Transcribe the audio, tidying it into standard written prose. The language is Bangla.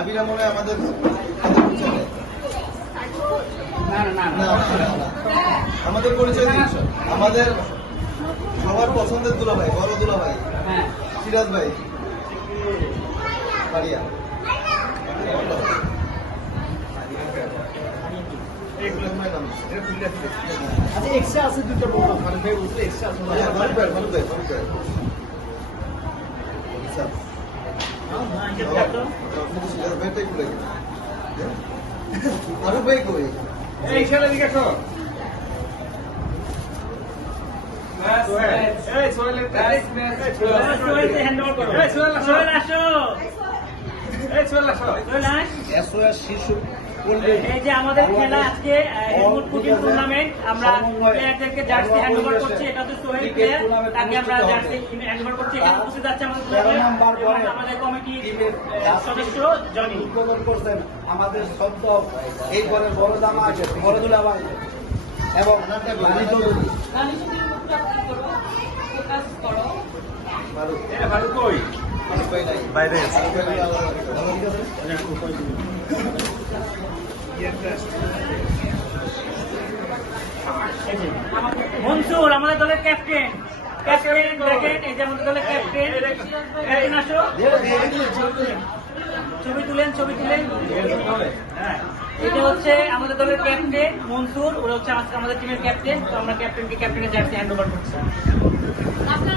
আবিরা মনে হয় আমাদের আমাদের পরিচয় দিয়েছ, আমাদের সবার পছন্দের দুলাভাই, বড় দুলাভাই সিরাজ ভাই পারিয়া। এক্সট্রা আছে দুটো বড় মানে ভাই বুঝলে এক্সট্রা আছে আরো ভাই কই এই ছেলে দিকে আসো এই যে আমাদের খেলা আজকে হেলমেট কুকিং টুর্নামেন্ট, আমরা প্লেয়ারদেরকে জার্সি হ্যান্ডওভার করছি। এটা তো সোহেল প্লেয়ার, তাকে আমরা জার্সি হ্যান্ডওভার করছি। এখানে উপস্থিত আছে আমাদের কমিটি সদস্য জনি উদ্বোধন করছেন আমাদের সদ্য এই পরে বড় জামা বড় দুলাভাই এবং রানী চৌধুরী। মনসুর আমাদের দলের ক্যাপ্টেন, ক্যাপ্টেন দেখেন এই যে আমাদের দলের ক্যাপ্টেন। ক্যাপ্টেন আসো, ছবি তুলেন, ছবি তুলেন। এটা হচ্ছে আমাদের দলের ক্যাপ্টেন মনসুর, ওরা হচ্ছে আমাদের টিমের ক্যাপ্টেন। তো আমরা ক্যাপ্টেনকে ক্যাপ্টেনের জার্সি হ্যান্ড ওভার করছি। আপনার